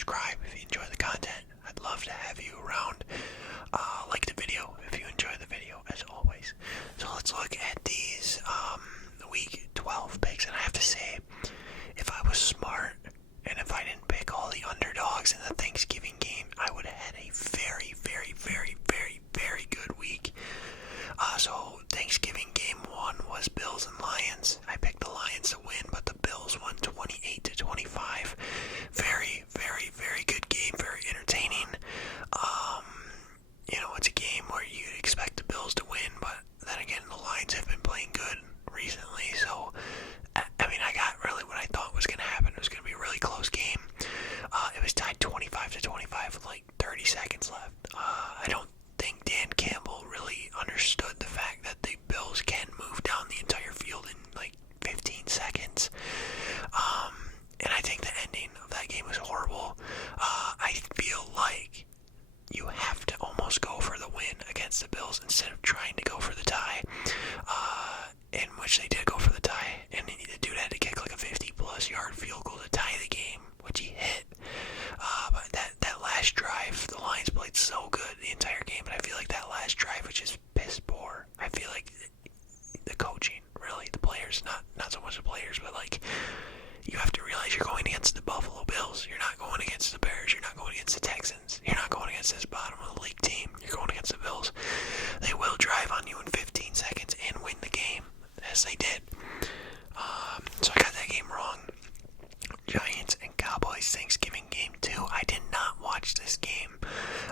subscribe if you enjoy the content. I'd love to have you around. Like the video if you enjoy the video, as always. So let's look at these week 12 picks, and I have to say, if I was smart and if I didn't pick all the underdogs in the Thanksgiving game, I would have had a very, very, very, very, very good week. So Thanksgiving game 1 was Bills and Lions. I picked the Lions to win, but the Bills won 28-25. Very, very, very good game. Very entertaining. It's a game where you'd expect the Bills to win, but then again, the Lions have been playing good recently. So, I got really what I thought was going to happen. It was going to be a really close game. It was tied 25-25 with like 30 seconds left. I don't think Dan Campbell really understood the fact that the Bills can move down the entire field in like 15 seconds. And I think the ending of that game was horrible. I feel like you have to almost go for the win against the Bills instead of trying to go for the tie. In which they did go for the tie, and the dude had to kick like a 50-plus yard field goal to tie the game, which he hit. But that last drive, the Lions played so good the entire game, but I feel like that last drive was just piss poor. I feel like the coaching, really, the players, not so much the players, but like, you have to realize you're going against the Buffalo Bills. You're not going against the Bears. You're not going against the Texans. You're not going against this bottom of the league team. You're going against the Bills. They will drive on you in 15 seconds and win the game, as they did. So I got that game wrong. Giants and Cowboys Thanksgiving game 2. I did not watch this game.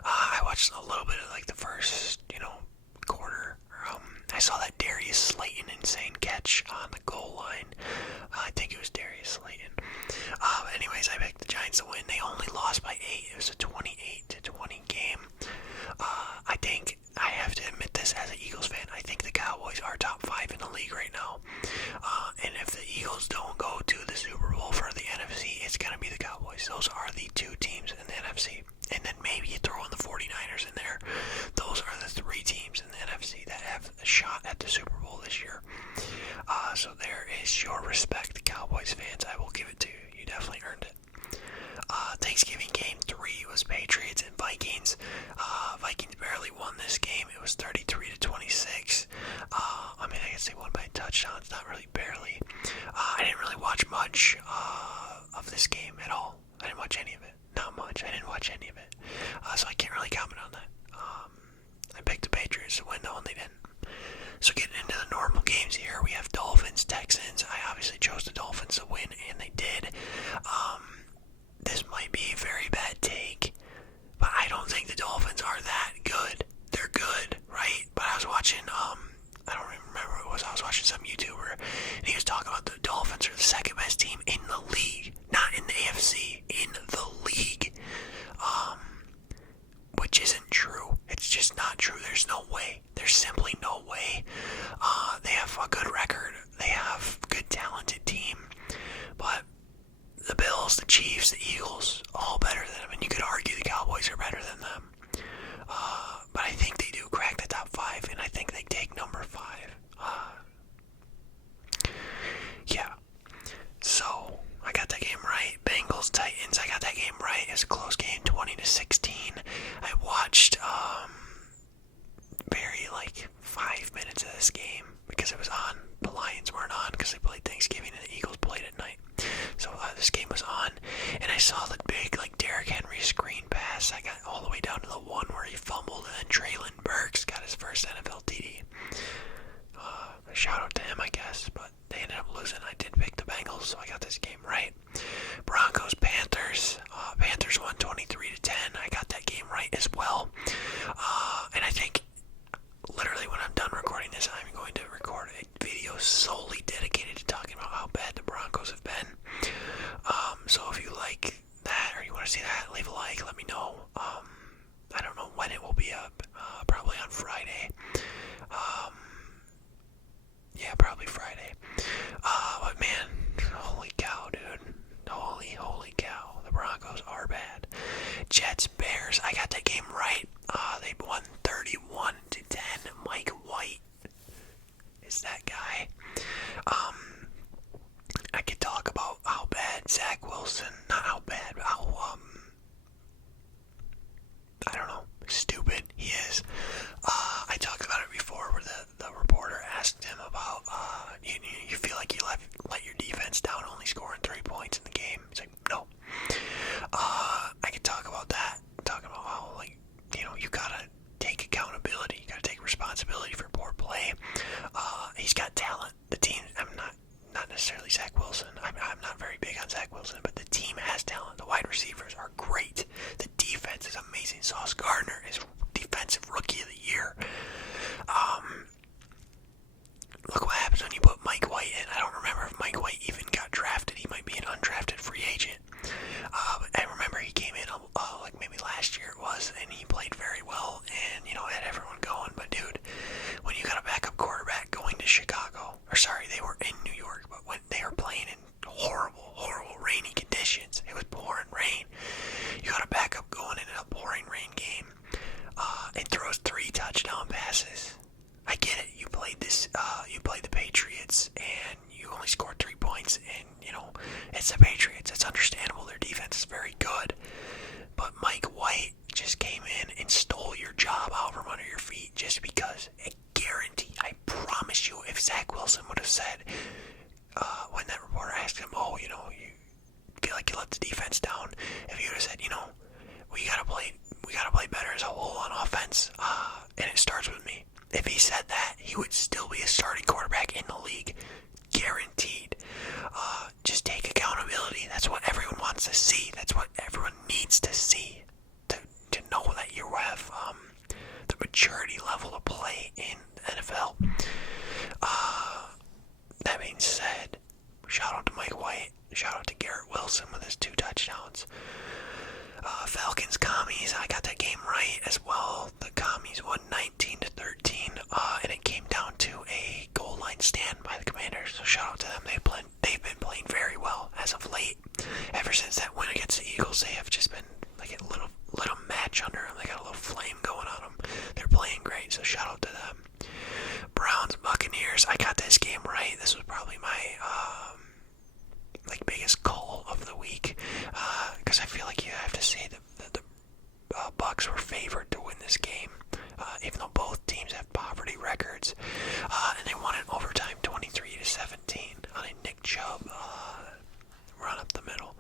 I watched a little bit of like the first, quarter. I saw that Darius Slayton insane catch on the goal line. I think it was Darius Slayton. Anyways, I picked the Giants to win. They only lost by 8. It was a 28-20 game. I think I have to admit this as an Eagles fan. I think the Cowboys are top 5 in the league right now. And if the Eagles don't go to the Super Bowl for the NFC, it's going to be the Cowboys. Those are the 2 teams in the NFC. And then maybe you throw in the 49ers in there. Those are the 3 teams in the NFC that have a shot at the Super Bowl this year. So there is your respect, Cowboys fans. I will give it to you. You definitely earned it. Thanksgiving game 3 was Patriots and Vikings. Vikings barely won this game. It was 33-26. I guess they won by touchdowns, not really barely. I didn't really watch much of this game at all. I didn't watch any of it. Not much. I didn't watch any of it. So I can't really comment on that. I picked the Patriots to win though, and they didn't. So getting into the normal games here, we have Dolphins, Texans. I obviously chose the Dolphins to win, and they did. This might be a very bad take, but I don't think the Dolphins are that good. They're good, right? But I was watching, I don't remember what it was. I was watching some YouTuber, and he was talking about the Dolphins are the second best team in the league. Not in the AFC, in the league. Which isn't true. It's just not true. There's no way. There's simply no way. They have a good record. They have a good talented team. But the Bills, the Chiefs, the Eagles, all better than them. And you could argue the Cowboys are better than them. But I think they do crack the top 5, and I think they take number 5. Yeah. So, I got that game right. Bengals, Titans, I got that game right. It was a close game, 20-16. I watched, barely 5 minutes of this game because it was on. The Lions weren't on because they played Thanksgiving and the Eagles played at night. So this game was on, and I saw the big Derrick Henry screen pass. I got all the way down to the one where he fumbled, and then Treylon Burks got his first NFL TD. Shout out to him, I guess, but they ended up losing. I did pick the Bengals, so I got this game right. Broncos, Panthers. Panthers won 23-10. I got that game right as well. And I think literally when I'm done recording this, I'm going to record a video solely dedicated to talking about how bad the Broncos have been. So if you like that or you want to see that, leave a like, let me know. I don't know when it will be up. Probably on Friday. Yeah, probably Friday. But man, holy cow, dude. Holy cow. The Broncos are bad. Jets, Bears. I got that game right. They won 31-10. Mike White is that guy. I could talk about how bad Zach Wilson, not how bad, but how got talent. The team, I'm not necessarily Zach Wilson. I'm not very big on Zach Wilson, but the team has talent. The wide receivers are great. The defense is amazing. Sauce Gardner is defensive rookie of the year. Look what happens when you put Mike White in. I don't remember if Mike White even got drafted. He might be an undrafted free agent. But I remember he came in like maybe last year it was, and he played very well and, had everyone going. But dude, when you got a backup quarterback going to Chicago, or sorry, they were in New York, but when they were playing in horrible rainy conditions, it was pouring rain. You got a backup going in a pouring rain game, and throws 3 touchdown passes. I get it. You played the Patriots, and you only scored 3 points, and, it's the Patriots. It's understandable. Their defense is very good. But Mike White just came in and stole your job out from under your feet just because I guarantee, I promise you, if Zach Wilson would have said, when that reporter asked him, you feel like you let the defense down, if he would have said, we gotta play better as a whole on offense, and it starts with me. If he said that, he would still be a starting quarterback in the league. Guaranteed. Just take accountability. That's what everyone wants to see. That's what everyone needs to see. To know that you have the maturity level to play in the NFL. That being said, shout out to Mike White. Shout out to Garrett Wilson with his 2 touchdowns. Falcons Commies, I got that game right as well. The Commies won 19-13, and it came down to a goal line stand by the Commanders. So shout out to them. They've been playing very well as of late. Ever since that win against the Eagles, they have just been like a little match under them. They got a little flame going on them. They're playing great. So shout out to them. Browns Buccaneers, I got this game right. This was probably my biggest call of the week, because I feel like you have to say that the Bucs were favored to win this game, even though both teams have poverty records, and they won in overtime 23-17 on a Nick Chubb run up the middle.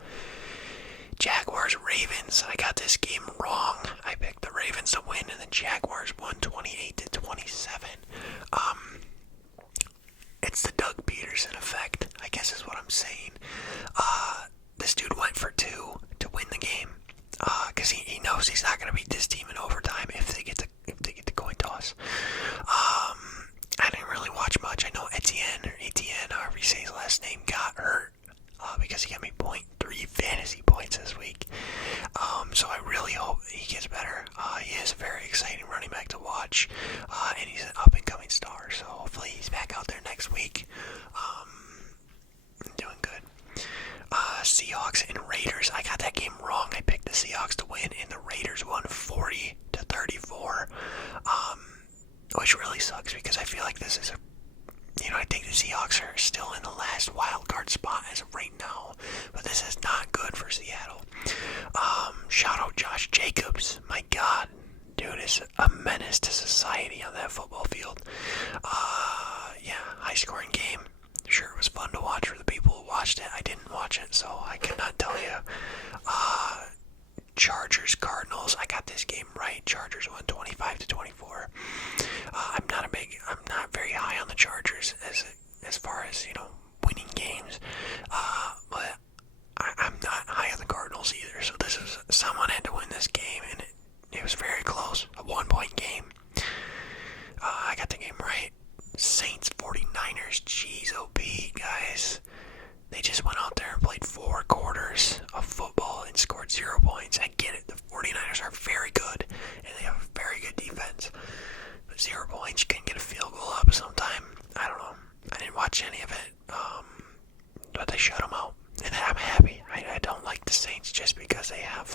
Jaguars Ravens, I got this game wrong. I picked the Ravens to win, and the Jaguars won 28-27. It's the Doug Peterson effect, I guess is what I'm saying. This dude went for 2 to win the game, because he knows he's not going to beat this team in overtime if they get the coin toss. I didn't really watch much. I know Etienne, however you say his last name, got hurt because he got me 0.3 fantasy points this week. So I really hope he gets better. He is a very exciting running back to watch, and he's an up-and-coming star. So hopefully he's back out there next week. Doing good. Seahawks and Raiders. I got that game wrong. I picked the Seahawks to win, and the Raiders won 40-34. Which really sucks because I feel like this is I think the Seahawks are still in the last wild card spot as of right now, but this is not good for Seattle. Shout out Josh Jacobs. My God, dude is a menace to society on that football field. High scoring game. Sure, it was fun to watch for the people who watched it. I didn't watch it, so I could not tell you. Chargers Cardinals. I got this game right. Chargers won 25-24. I'm not very high on the Chargers as far as winning games. But I'm not high on the Cardinals either. So someone had to win this game, and it was very close. A 1-point game. I got the game right. Saints 49ers. Jeez, OP, guys. They just went out there and played 4 quarters of football and scored 0 points. I get it. The 49ers are very good, and they have a very good defense. But 0 points, you can get a field goal up sometime. I don't know. I didn't watch any of it, but they shut them out. And I'm happy. I don't like the Saints just because they have,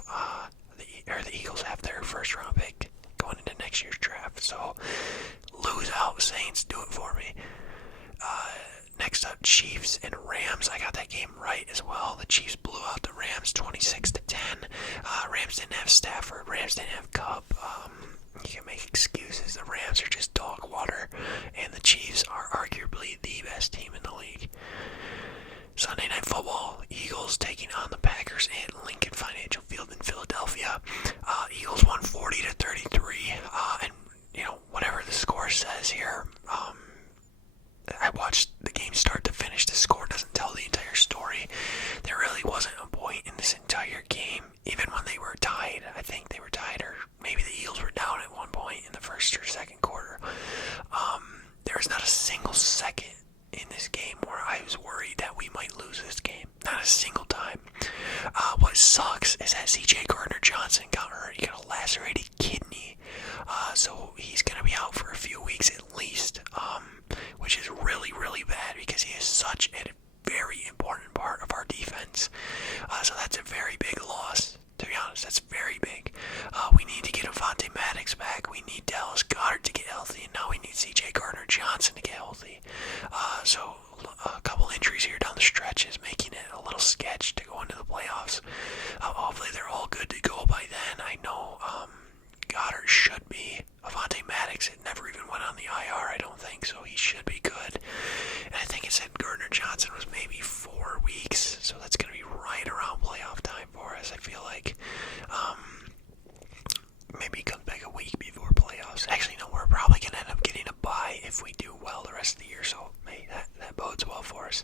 the Eagles have their first round pick going into next year's draft. So, lose out, Saints. Do it for me. Next up, Chiefs and Rams. I got that game right as well. The Chiefs blew out the Rams 26-10. Rams didn't have Stafford. Rams didn't have Cup. You can make excuses. The Rams are just dog water, and the Chiefs are arguably the best team in the league. Sunday Night Football. Eagles taking on the Packers at Lincoln Financial Field in Philadelphia. Eagles won 40-33. And whatever the score says here, I C.J. Gardner-Johnson got hurt. He got a lacerated kidney. So he's going to be out for a few weeks at least, which is really, really bad because he is such a very important part of our defense. So that's a very big loss. To be honest, that's very big. We need to get Avonte Maddox back. We need Dallas Goedert to get healthy, and now we need C.J. Gardner-Johnson to get healthy. So a couple injuries here down the stretch is making it a little sketch to go into the playoffs. Hopefully they're all good to go by then. I know Goddard should be. Avonte Maddox, it never even went on the IR, I don't think, so he should be good. And I think it said Gardner-Johnson was maybe 4 weeks, so that's going to be right around playoff time for us. I feel like maybe he comes back a week before playoffs. Actually, no, we're probably going to end up getting a bye if we do well the rest of the year, so maybe that bodes well for us.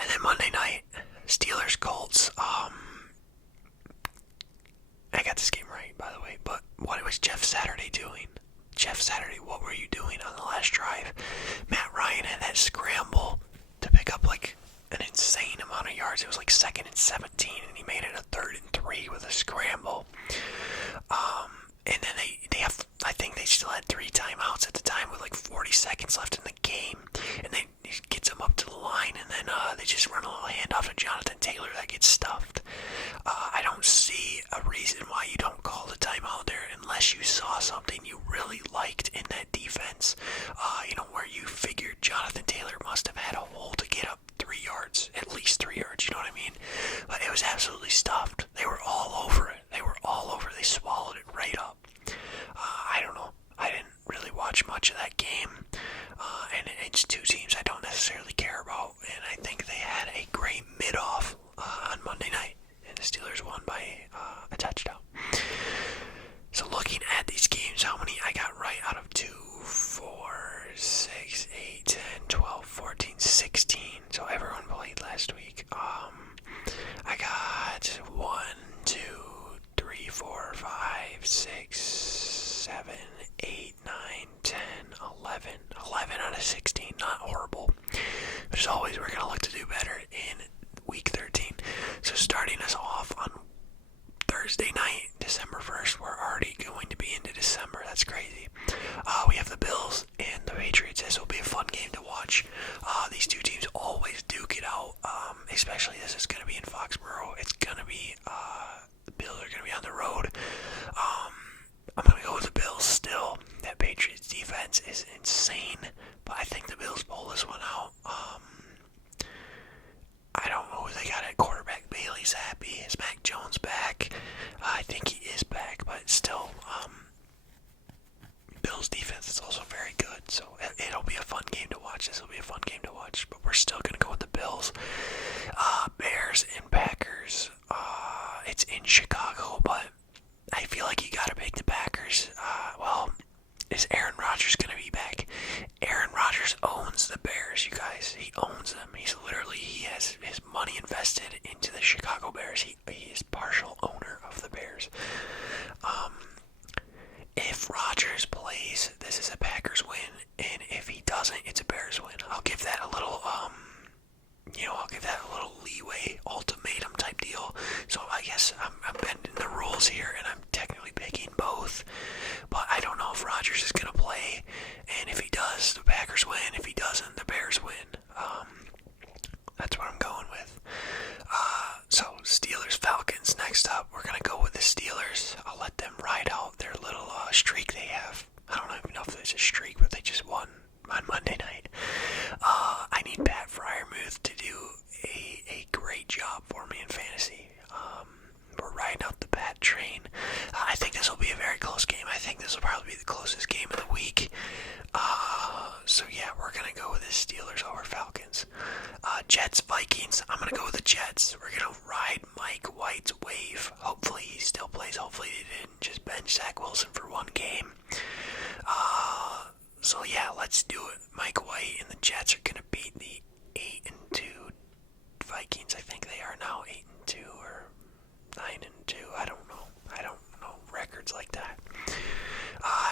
And then Monday night, Steelers-Colts. I got this game right, by the way, but what was Jeff Saturday doing? Jeff Saturday, what were you doing on the last drive? Matt Ryan had that scramble to pick up like an insane amount of yards. It was like 2nd and 17, and he made it a 3rd and 3 with a scramble. And then they have, I think they still had 3 timeouts at the time with like 40 seconds left in the game. And then he gets them up to the line, and then they just run a little handoff to Jonathan Taylor that gets stuffed. I don't see a reason why you don't call the timeout there unless you saw something you really liked in that defense. Where you figured Jonathan Taylor must have had a hole to get up 3 yards, at least 3 yards, you know what I mean? But it was absolutely stuffed. They were all over it. They swallowed it right up. I don't know. I didn't really watch much of that game. And it's 2 teams I don't necessarily care about. And I think they had a great mid-off on Monday night. And the Steelers won by a touchdown. So looking at these games, how many I got right out of 2, 4, 6, 8, 10, 12, 14, 16. So everyone played last week. I got 1, 2, 3, 4, 5, 6, 7, 8, 9, 10, 11. 11 out of 16. Not horrible. But as always, we're going to look to do better in week 13. So starting us off on Thursday night, December 1st, we're already going to be into December. That's crazy. We have the Bills and the Patriots. This will be a fun game to watch. These 2 teams always duke it out, especially this is going to be in Foxborough. It's going to be, the Bills are going to be on the road. I'm going to go with the Bills still. That Patriots defense is insane, but I think the Bills pull this one out. I don't know who they got at quarterback. Bailey's happy. Is Mac Jones back? I think he is back, but still, Bills defense is also very good, so it'll be a fun game to watch. This will be a fun game to watch, but we're still going to go with the Bills. Bears and Packers. It's in Chicago, but I feel like you got to pick the Packers. Is Aaron Rodgers going to be back? Aaron Rodgers owns the Bears, you guys. He owns them. He has his money invested into the Chicago Bears. He is partial owner of the Bears. If Rodgers plays, this is a Packers win, and if he doesn't, it's a Bears win. I'll give that a little, leeway, ultimatum type deal. So I guess I'm bending the rules here, and I'm technically picking both. But I don't know if Rodgers is going to play, and if he does, the Packers win. If he doesn't, the Bears win. That's what I'm going with. So Steelers-Falcons next up. We're going to go with the Steelers. I'll let them ride out their little streak they have. I don't even know if it's a streak, but they just won on Monday night. I need Pat Freiermuth to do a great job for me in fantasy. We're riding out the Pat train. I think this will be a very close game. I think this will probably be the closest game of the week. So yeah, we're going to go with the Steelers over Falcons. Jets-Vikings. I'm going to go with the Jets. We're going to ride Mike White's wave. Hopefully he still plays. Hopefully they didn't just bench Zach Wilson for one game. So yeah, let's do it. Mike White and the Jets are going to beat the 8-2 Vikings. I think they are now 8-2 or 9-2. I don't know records like that.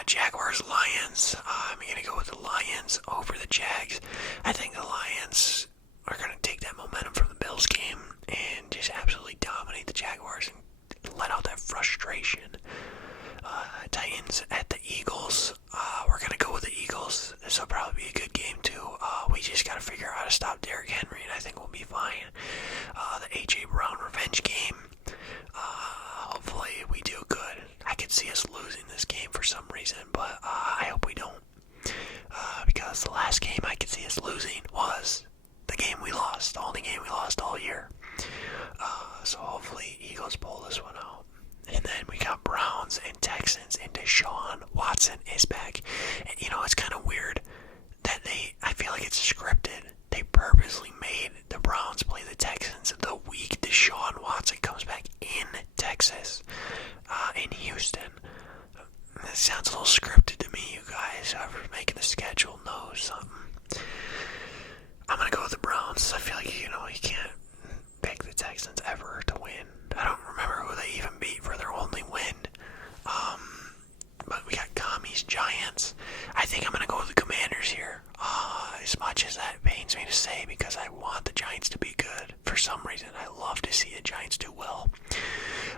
Jaguars-Lions. I'm going to go with the Lions over the Jags. I think the Lions are going to take that momentum from the Bills game and just absolutely dominate the Jaguars and if we do good, I could see us losing this game for some reason, but I hope we don't. Because the last game I could see us losing was the game we lost, the only game we lost all year. So hopefully Eagles pull this one out. And then we got Browns and Texans, and Deshaun Watson is back. And it's kind of weird that I feel like it's scripted. They purposely made the Browns play the Texans the week Deshaun Watson comes back in Texas, in Houston. That sounds a little scripted to me, you guys. Whoever's making the schedule knows something. I'm going to go with the Browns. I feel like, you can't pick the Texans ever to win. I don't remember who they even beat for their only win. But we got Commies, Giants. I think I'm going to go with the Commanders here. As much as that pains me to say, because I want the Giants to be good. For some reason, I love to see the Giants do well.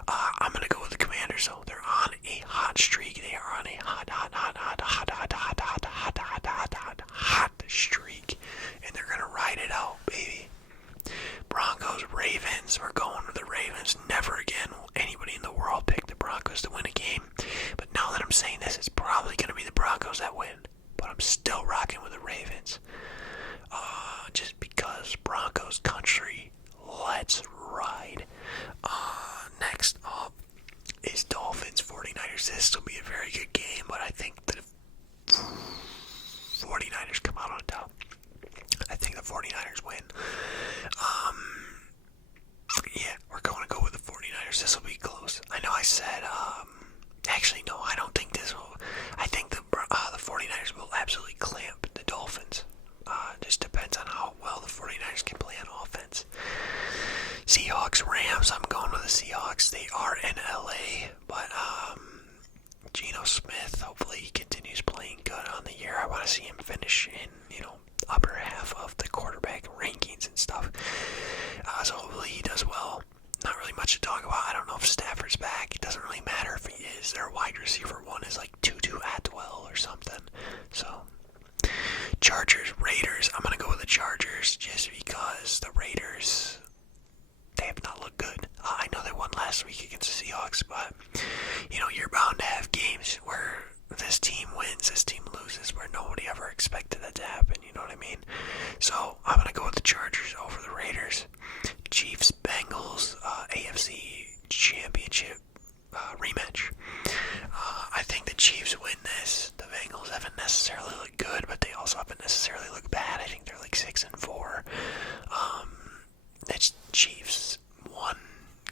I'm going to go with the Commanders, though. They're on a hot streak. They are on a hot streak. And they're going to ride it out, baby. Broncos, Ravens. We're going with the Ravens. Never again will anybody in the world pick the Broncos to win a game. But now that I'm saying this, it's probably going to be the Broncos that win. But I'm still rocking with the Ravens. Just because Broncos country. Let's ride. Next up is Dolphins 49ers. This will be a very good game, but I think the 49ers come out on top. I think the 49ers win. Yeah, we're going to go with the 49ers. This will be close. I know I said, actually, no, I don't think this will. I think the 49ers will absolutely clamp the Dolphins. Just depends on how well the 49ers can play on offense. Seahawks, Rams. I'm going with the Seahawks. They are in LA, but Geno Smith, hopefully he continues playing good on the year. I want to see him finish in, upper half of the quarterback rankings and stuff. So hopefully he does well. Not really much to talk about. I don't know if Stafford's back. It doesn't really matter if he is. Their wide receiver one is like Tutu Atwell or something. So, Chargers, Raiders. I'm going to go with the Chargers just because the Raiders, they have not looked good. I know they won last week against the Seahawks, but, you're bound to have games where this team wins, this team loses, where nobody ever expected that to happen, you know what I mean? So, I'm going to go with the Chargers over the Raiders. Chiefs, Bengals, AFC Championship rematch. I think the Chiefs win this. The Bengals haven't necessarily looked good, but they also haven't necessarily looked bad. I think they're like 6-4. It's Chiefs,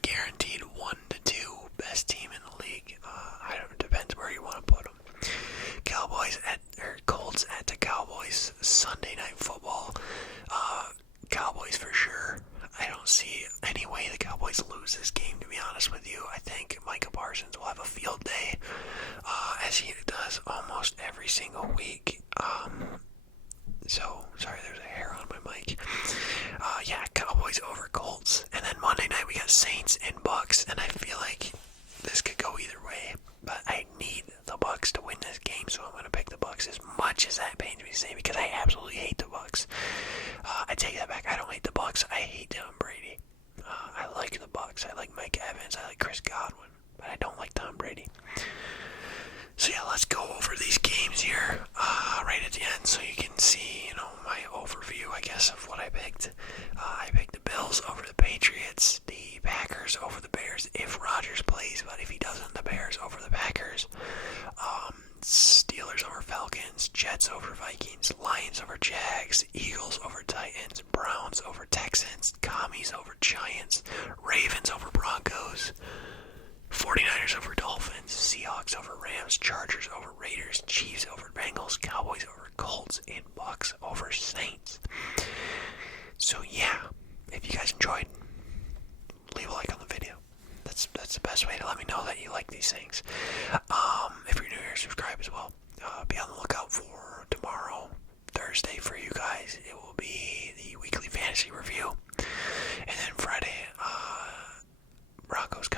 guaranteed 1-2 best team in the league. I don't. Depends where you want to put them. Colts at the Cowboys. Sunday Night Football. Cowboys for sure. I don't see any way the Cowboys lose this game, to be honest with you. I think Micah Parsons will have a field day, as he does almost every single week. So, sorry, there's a hair on my mic. Yeah, Cowboys over Colts. And then Monday night we got Saints and Bucks, and I feel like this could go either way. But I need the Bucks to win this game, so I'm going to pick the Bucks, as much as that pains me to say, because I absolutely hate the Bucks. I take that back. I don't hate the Bucks. I hate Tom Brady. I like the Bucks. I like Mike Evans. I like Chris Godwin. But I don't like Tom Brady. So yeah, let's go over these games here right at the end so you can see, my overview, I guess, of what I picked. I picked the Bills over the Patriots, the Packers over the Bears if Rodgers plays, but if he doesn't, the Bears over the Packers. Steelers over Falcons, Jets over Vikings, Lions over Jags, Eagles over Titans, Browns over Texans, Commies over Giants, Ravens over Broncos, 49ers over Dolphins, Seahawks over Rams, Chargers over Raiders, Chiefs over Bengals, Cowboys over Colts, and Bucks over Saints. So yeah, if you guys enjoyed, leave a like on the video. That's the best way to let me know that you like these things. If you're new here, subscribe as well. Be on the lookout for tomorrow, Thursday, for you guys. It will be the weekly fantasy review. And then Friday, Broncos